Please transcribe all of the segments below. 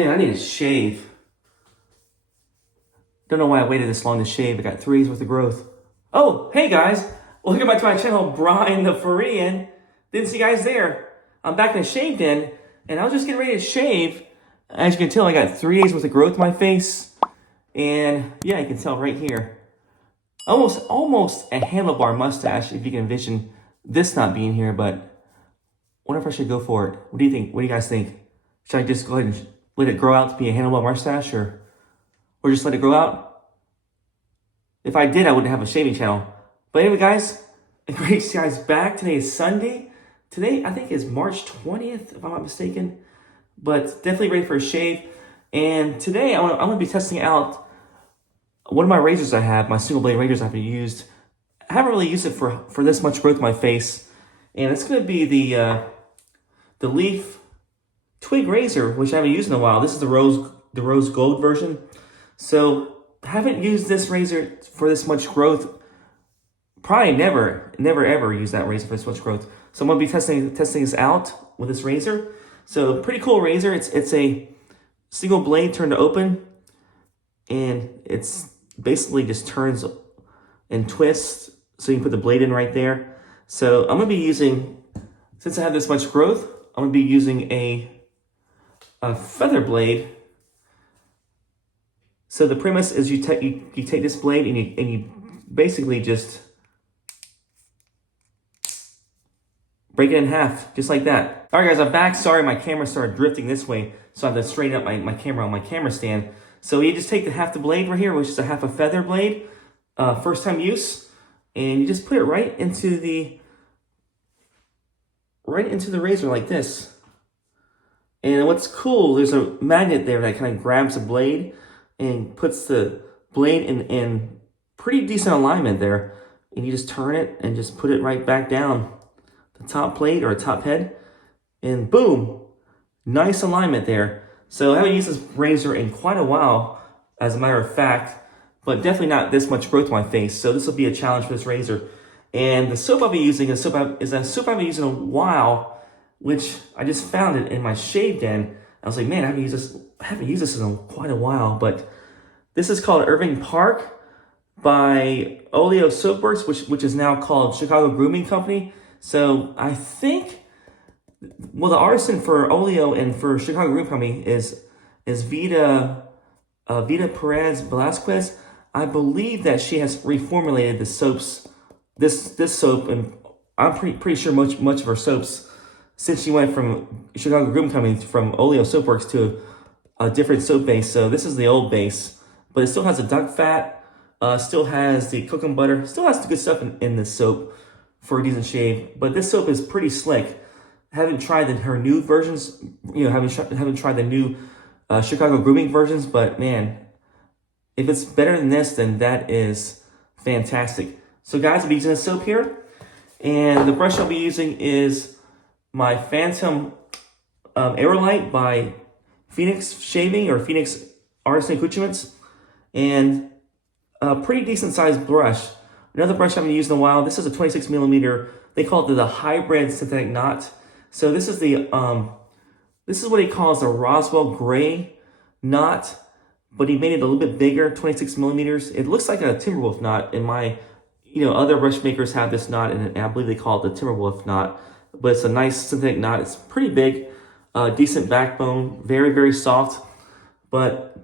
Man, I need to shave. Don't know why I waited this long to shave. I got 3 days worth of growth. Oh, hey guys. Welcome back to my channel, Brian the Floridian. Didn't see you guys there. I'm back in the shave den, and I was just getting ready to shave. As you can tell, I got 3 days worth of growth in my face. And yeah, you can tell right here. Almost a handlebar mustache, if you can envision this not being here, but I wonder if I should go for it. What do you think? What do you guys think? Should I just go ahead and let it grow out to be a handlebar mustache, or just let it grow out? If I did, I wouldn't have a shaving channel. But anyway, guys, great to see you guys back. Today is Sunday. Today, I think, is March 20th, if I'm not mistaken. But definitely ready for a shave. And today, I'm going to be testing out one of my razors I have, my single blade razors I've used. I haven't really used it for this much growth in my face. And it's going to be the Leaf Twig Razor, which I haven't used in a while. This is the rose gold version. So I haven't used this razor for this much growth. Probably never ever use that razor for this much growth. So I'm going to be testing this out with this razor. So pretty cool razor. It's a single blade turned to open, and it's basically just turns and twists, so you can put the blade in right there. So I'm going to be using, since I have this much growth, I'm going to be using a feather blade. So the premise is you take this blade and you basically just break it in half, just like that. All right, guys, I'm back. Sorry, my camera started drifting this way, so I have to straighten up my camera on my camera stand. So you just take half the blade right here, which is a half a feather blade, first time use, and you just put it right into the razor like this. And what's cool, there's a magnet there that kind of grabs the blade and puts the blade in pretty decent alignment there. And you just turn it and just put it right back down the top plate or top head, and boom, nice alignment there. So I haven't used this razor in quite a while, as a matter of fact, but definitely not this much growth on my face. So this will be a challenge for this razor. And the soap I'll be using is a soap I've been using a while, which I just found it in my shave den. I was like, man, I haven't used this in quite a while. But this is called Irving Park by Oleo Soapworks, which is now called Chicago Grooming Co. So I think, well, the artisan for Oleo and for Chicago Grooming Company is Vida Perez Velasquez. I believe that she has reformulated the soaps, this soap, and I'm pretty sure much of her soaps, since she went from Chicago Grooming Company from Oleo Soapworks to a different soap base. So this is the old base, but it still has the duck fat, still has the coconut butter, still has the good stuff in this soap for a decent shave. But this soap is pretty slick. I haven't tried her new versions, haven't tried the new Chicago Grooming versions, but man, if it's better than this, then that is fantastic. So guys, I'll be using this soap here, and the brush I'll be using is my Phantom Aerolite by Phoenix Shaving or Phoenix Artisan Accoutrements, and a pretty decent sized brush. Another brush I haven't used in a while. This is a 26 millimeter. They call it the hybrid synthetic knot. So this is this is what he calls the Roswell Gray knot, but he made it a little bit bigger, 26 millimeters. It looks like a Timberwolf knot. In my, other brush makers have this knot, and I believe they call it the Timberwolf knot. But it's a nice synthetic knot. It's pretty big, decent backbone, very, very soft, but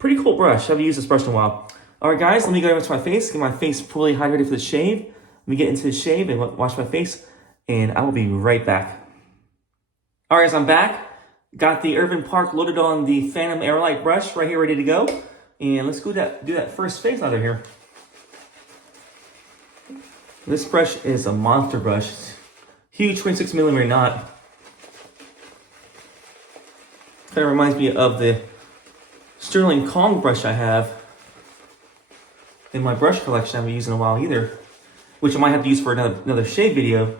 pretty cool brush. I haven't used this brush in a while. All right, guys, let me go over to my face, get my face fully hydrated for the shave. Let me get into the shave and wash my face, and I will be right back. All right, guys, I'm back. Got the Irving Park loaded on the Phantom Aerolite brush right here, ready to go. And let's go do that first face out of here. This brush is a monster brush. Huge 26 millimeter knot. Kind of reminds me of the Sterling Kong brush I have in my brush collection. I haven't used in a while either, which I might have to use for another shave video.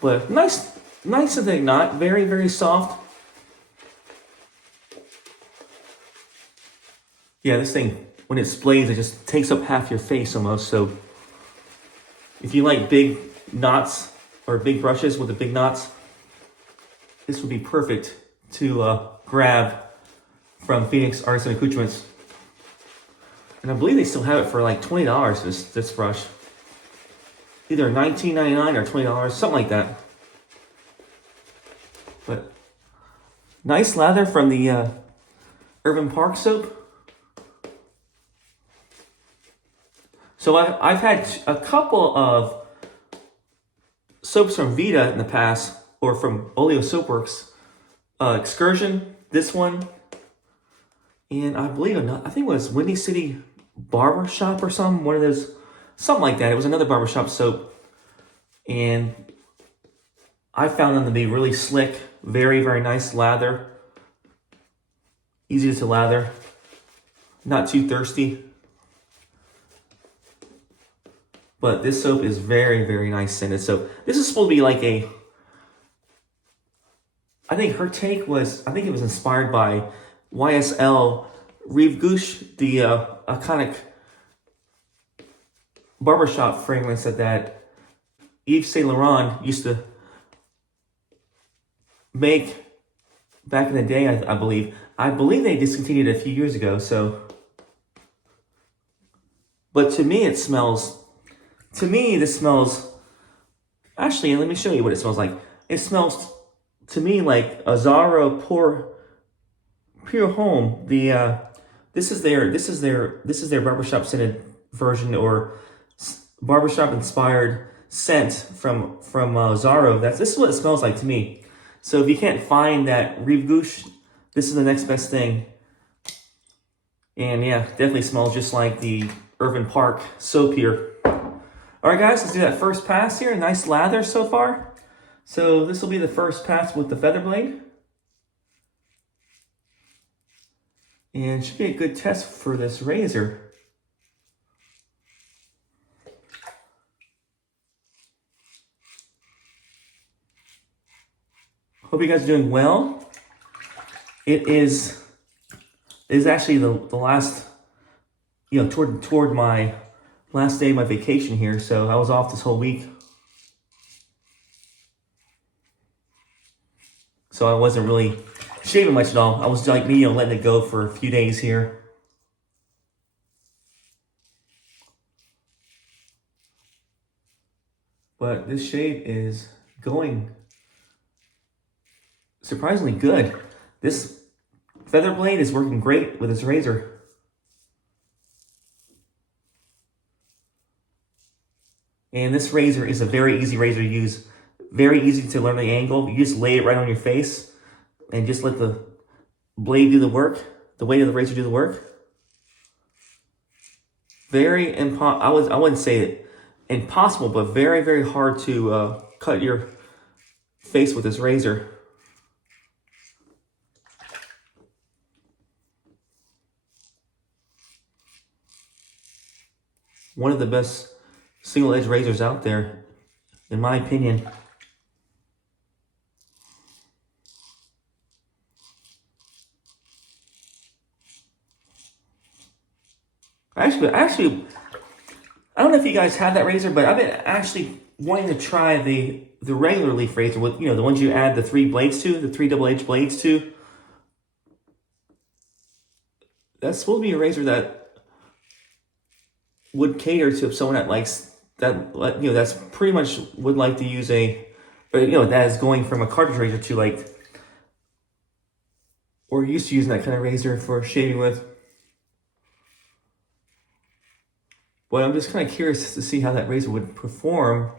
But nice synthetic knot, very, very soft. Yeah, this thing, when it splays, it just takes up half your face almost. So if you like big knots or big brushes with the big knots, this would be perfect to grab from Phoenix Artisan Accoutrements. And I believe they still have it for like $20, this brush. Either $19.99 or $20, something like that. But nice lather from the Irving Park soap. So I've had a couple of soaps from Vita in the past, or from Oleo Soapworks. Excursion, this one, and I believe I think it was Windy City Barbershop or something. One of those, something like that. It was another barbershop soap, and I found them to be really slick, very, very nice lather, easy to lather, not too thirsty. But this soap is very, very nice scented. So this is supposed to be like a, I think her take was, I think it was inspired by YSL Rive Gauche, the iconic barbershop fragrance that Yves Saint Laurent used to make back in the day, I believe. I believe they discontinued it a few years ago, so. But to me, it smells, this smells, actually, let me show you what it smells like. It smells to me like a Zara Pure Home. This is their barbershop scented version, or barbershop inspired scent from Zara. This is what it smells like to me. So if you can't find that Rive Gauche, this is the next best thing. And yeah, definitely smells just like the Irving Park soap here. All right, guys, let's do that first pass here. Nice lather so far. So this will be the first pass with the feather blade. And should be a good test for this razor. Hope you guys are doing well. It is actually the last, toward my last day of my vacation here, so I was off this whole week. So I wasn't really shaving much at all. I was like me, letting it go for a few days here. But this shave is going surprisingly good. This feather blade is working great with this razor. And this razor is a very easy razor to use. Very easy to learn the angle. You just lay it right on your face and just let the blade do the work, the weight of the razor do the work. I wouldn't say it impossible, but very, very hard to cut your face with this razor. One of the best single edge razors out there, in my opinion. Actually, I don't know if you guys have that razor, but I've been actually wanting to try the regular leaf razor with, the ones you add the 3 blades to, the 3 double edge blades to. That's supposed to be a razor that would cater to someone that likes that, that's pretty much would like to use that is going from a cartridge razor to or used to using that kind of razor for shaving with. But I'm just kind of curious to see how that razor would perform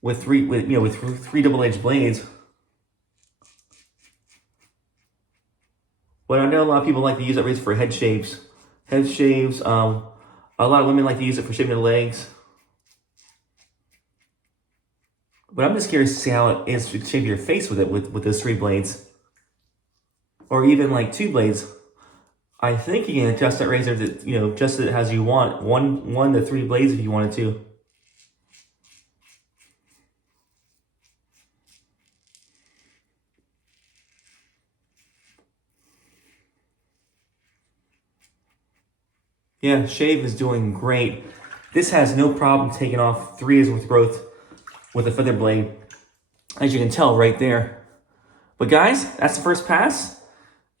with three double edged blades. But I know a lot of people like to use that razor for head shaves. A lot of women like to use it for shaving their legs. But I'm just curious to see how it is to shave your face with it, with those 3 blades. Or even 2 blades. I think you can adjust that razor to, adjust it as you want. 1 to 3 blades if you wanted to. Yeah, shave is doing great. This has no problem taking off 3 years with growth with a feather blade. As you can tell right there. But guys, that's the first pass.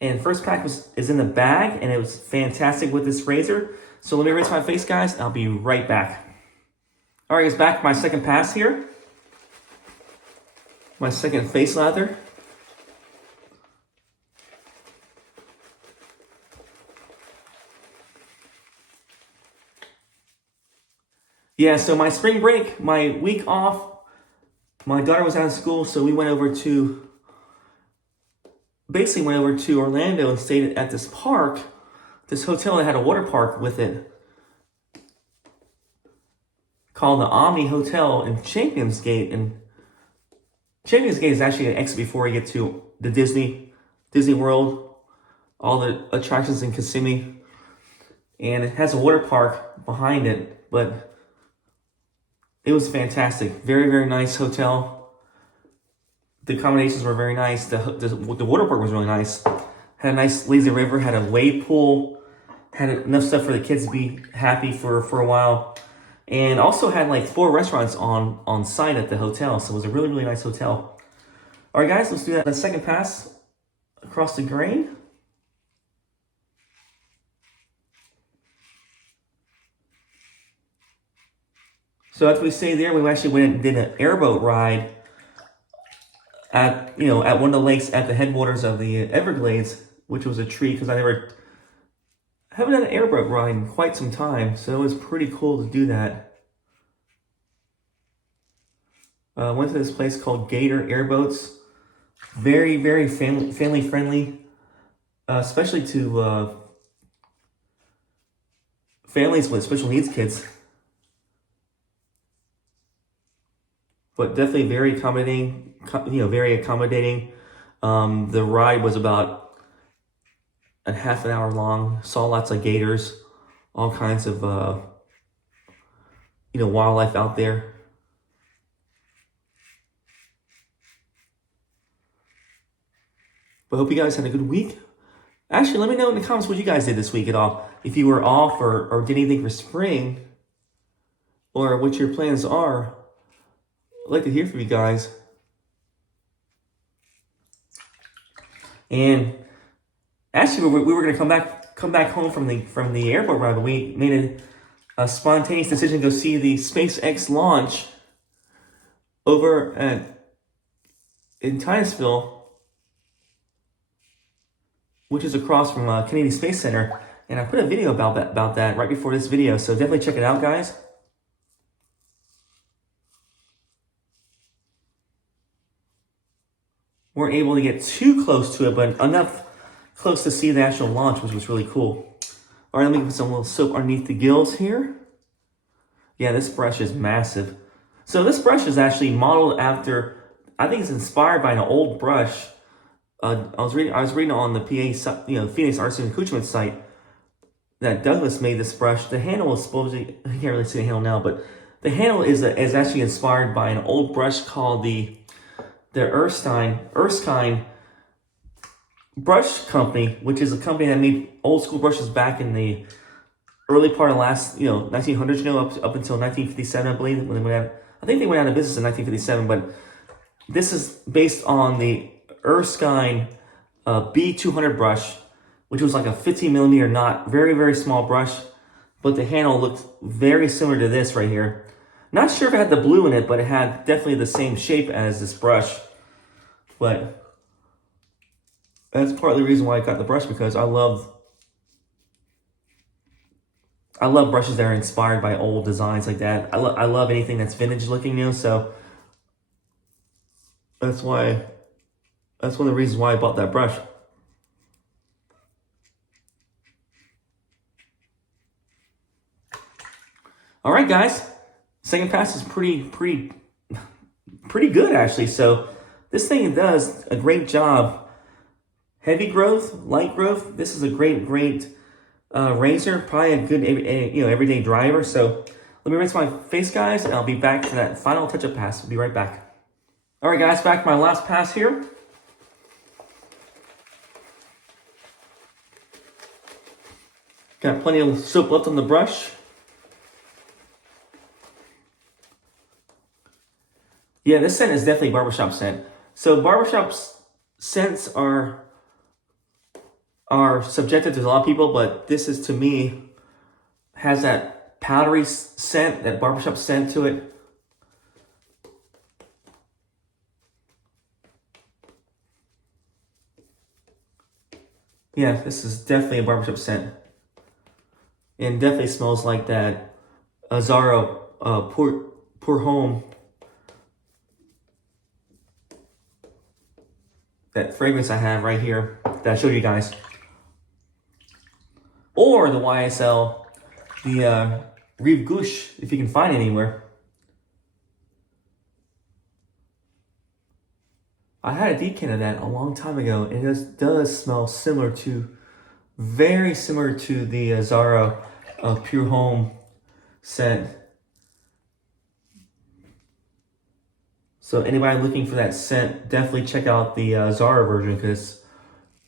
And first pack is in the bag, and it was fantastic with this razor. So let me rinse my face, guys. I'll be right back. All right, guys, back to my second pass here. My second face lather. Yeah, so my spring break, my week off, my daughter was out of school, so we went over to Orlando and stayed at this park, this hotel that had a water park with it, called the Omni Hotel in Champions Gate. And Champions Gate is actually an exit before you get to the Disney World, all the attractions in Kissimmee. And it has a water park behind it, but it was fantastic. Very, very nice hotel. The accommodations were very nice. The water park was really nice. Had a nice lazy river, had a wave pool, had enough stuff for the kids to be happy for a while. And also had like 4 restaurants on site at the hotel. So it was a really, really nice hotel. All right, guys, let's do that. The second pass across the grain. So as we say there, we actually went and did an airboat ride at one of the lakes at the headwaters of the Everglades, which was a treat because I haven't had an airboat ride in quite some time, so it was pretty cool to do that. Went to this place called Gator Airboats. Very, very family friendly, especially to families with special needs kids. But definitely very accommodating, very accommodating. The ride was about a half an hour long. Saw lots of gators, all kinds of, wildlife out there. But I hope you guys had a good week. Actually, let me know in the comments what you guys did this week at all. If you were off or did anything for spring, or what your plans are. I'd like to hear from you guys. And actually, we were gonna come back home from the airport ride, but we made a spontaneous decision to go see the SpaceX launch over in Titusville, which is across from Kennedy Space Center. And I put a video about that right before this video, so definitely check it out, guys. Weren't able to get too close to it, but enough close to see the actual launch, which was really cool. All right, let me put some little soap underneath the gills here. Yeah, this brush is massive. So this brush is actually modeled after, I think it's inspired by an old brush. I was reading on the PAA, Phoenix Artisan Accoutrements site, that Douglas made this brush. The handle is supposedly, I can't really see the handle now, but the handle is actually inspired by an old brush called the Erskine Brush Company, which is a company that made old school brushes back in the early part of the last, 1900s, up until 1957, I believe. I think they went out of business in 1957, but this is based on the Erskine B200 brush, which was like a 15 millimeter knot, very, very small brush, but the handle looked very similar to this right here. Not sure if it had the blue in it, but it had definitely the same shape as this brush. But that's partly the reason why I got the brush, because I love brushes that are inspired by old designs like that. I love anything that's vintage looking, so that's one of the reasons why I bought that brush. All right, guys. Second pass is pretty good, actually. So this thing does a great job. Heavy growth, light growth. This is a great razor. Probably a good everyday driver. So let me rinse my face, guys, and I'll be back for that final touch-up pass. We'll be right back. All right, guys, back to my last pass here. Got plenty of soap left on the brush. Yeah, this scent is definitely barbershop scent. So barbershop scents are subjective to a lot of people, but this is, to me, has that powdery scent, that barbershop scent to it. Yeah, this is definitely a barbershop scent. And definitely smells like that Azzaro Pour Homme. That fragrance I have right here that I showed you guys. Or the YSL, the Rive Gauche, if you can find it anywhere. I had a decan of that a long time ago, and it does smell similar to, very similar to the Azzaro Pure Homme scent. So anybody looking for that scent, definitely check out the Azzaro version, because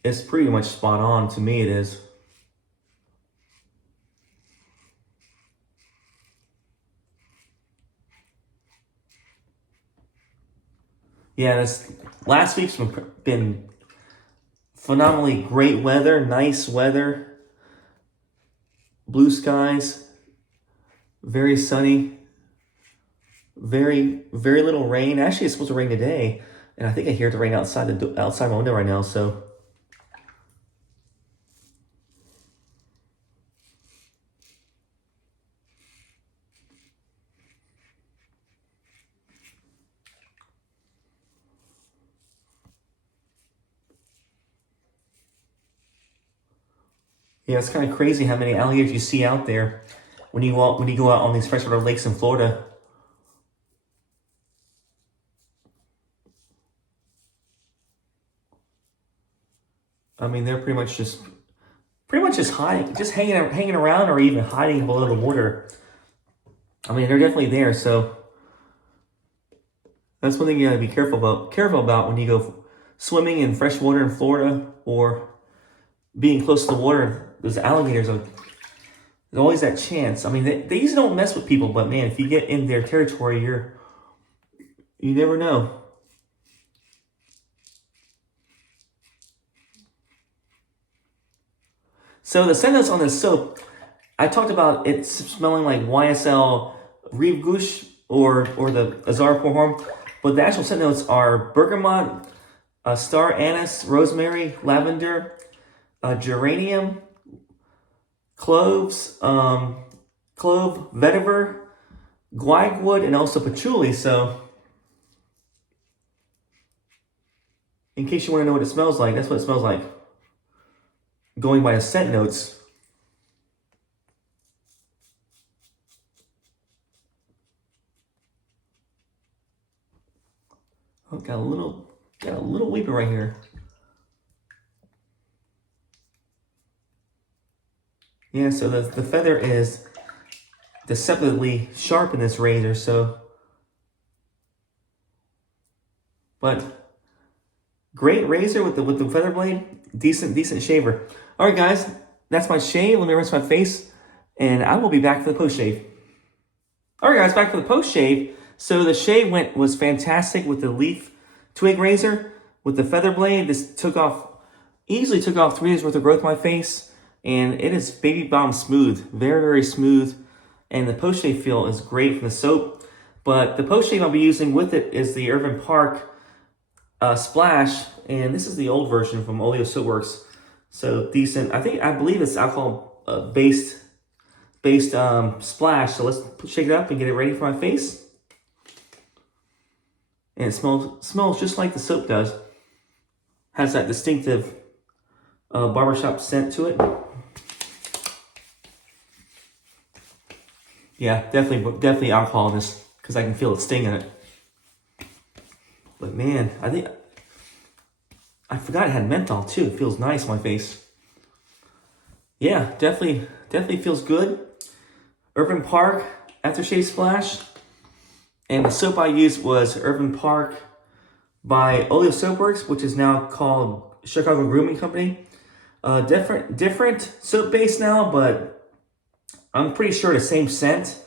it's pretty much spot on. To me, it is. Yeah, this last week's been phenomenally great weather, nice weather, blue skies, very sunny, very little rain. Actually, it's supposed to rain today, and I think I hear the rain outside my window right now. So yeah, it's kind of crazy how many alligators you see out there when you go out on these freshwater lakes in Florida. I mean, they're pretty much just hiding, just hanging around, or even hiding below the water. I mean, they're definitely there. So that's one thing you gotta be careful about when you go swimming in fresh water in Florida, or being close to the water. Those alligators there's always that chance. I mean, they usually don't mess with people, but man, if you get in their territory, you never know. So the scent notes on this soap, I talked about it smelling like YSL Rive Gauche or the Azzaro Pour Homme, but the actual scent notes are bergamot, star anise, rosemary, lavender, geranium, cloves, clove, vetiver, guaiac and also patchouli. So, in case you want to know what it smells like, that's what it smells like, going by the scent notes. Oh, got a little weeper right here. Yeah, so the feather is deceptively sharp in this razor, so. But great razor with the feather blade, decent shaver. All right, guys, that's my shave. Let me rinse my face, and I will be back for the post shave. All right, guys, back for the post shave. So the shave was fantastic with the Leaf Twig Razor with the feather blade. This easily took off 3 days worth of growth on my face. And it is baby bomb smooth, very smooth. And the post shave feel is great from the soap. But the post shave I'll be using with it is the Irving Park Splash, and this is the old version from Oleo Soapworks. So decent. I believe it's alcohol based splash. So let's shake it up and get it ready for my face. And it smells just like the soap does. Has that distinctive barbershop scent to it. Yeah, definitely alcohol in this, because I can feel the sting in it. But man, I forgot it had menthol too. It feels nice on my face. Yeah, definitely feels good. Irving Park Aftershave Splash. And the soap I used was Irving Park by Oleo Soapworks, which is now called Chicago Grooming Company. Different soap base now, but I'm pretty sure the same scent,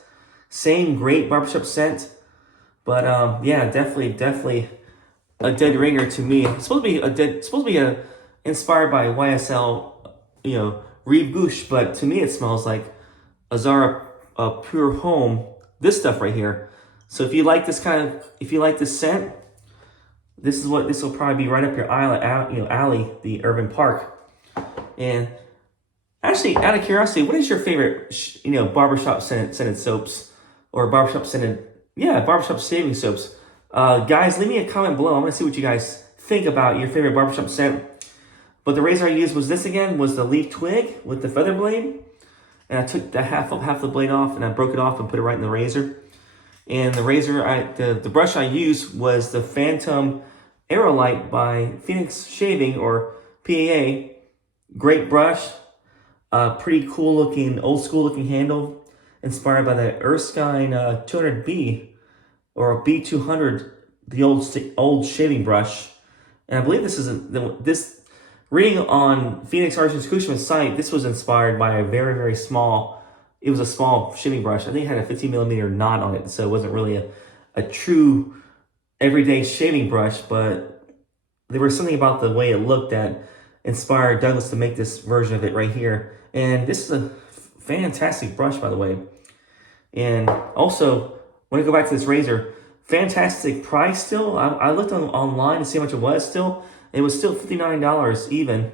same great barbershop scent. But yeah, definitely a dead ringer to me. It's supposed to be inspired by YSL, Reeve Goosh, but to me it smells like a Zara Pure Home. This stuff right here. So if you like this scent, this will probably be right up your alley, the Irving Park. And actually, out of curiosity, what is your favorite, barbershop scented soaps or barbershop shaving soaps? Guys, leave me a comment below. I'm gonna see what you guys think about your favorite barbershop scent. But the razor I used was the Leaf Twig with the feather blade. And I took the half the blade off and I broke it off and put it right in the razor. And the razor, the brush I used was the Phantom Aerolite by Phoenix Shaving or PAA. Great brush, pretty cool looking, old school looking handle, inspired by the Erskine 200B or B200, the old shaving brush. And I believe this reading on Phoenix Artisan's Accoutrements site, this was inspired by a very, very small, it was a small shaving brush. I think it had a 15mm knot on it, so it wasn't really a true everyday shaving brush, but there was something about the way it looked that inspired Douglas to make this version of it right here. And this is a fantastic brush, by the way. And also, when I go back to this razor, fantastic price still. I looked online to see how much it was still. It was still $59 even.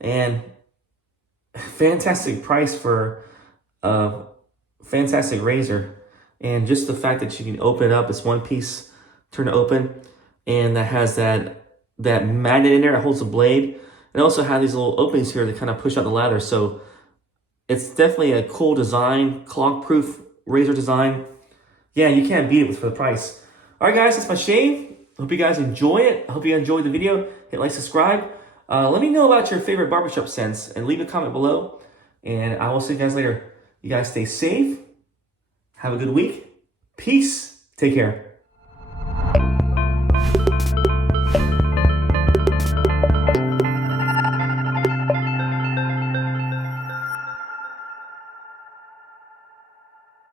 And fantastic price for a fantastic razor. And just the fact that you can open it up, it's one piece, turn it open, and that has that magnet in there that holds the blade. And also have these little openings here that kind of push out the lather. So it's definitely a cool design, clog-proof razor design. Yeah, you can't beat it for the price. All right, guys, that's my shave. Hope you guys enjoy it. I hope you enjoyed the video. Hit like, subscribe. Let me know about your favorite barbershop scents and leave a comment below. And I will see you guys later. You guys stay safe. Have a good week. Peace. Take care.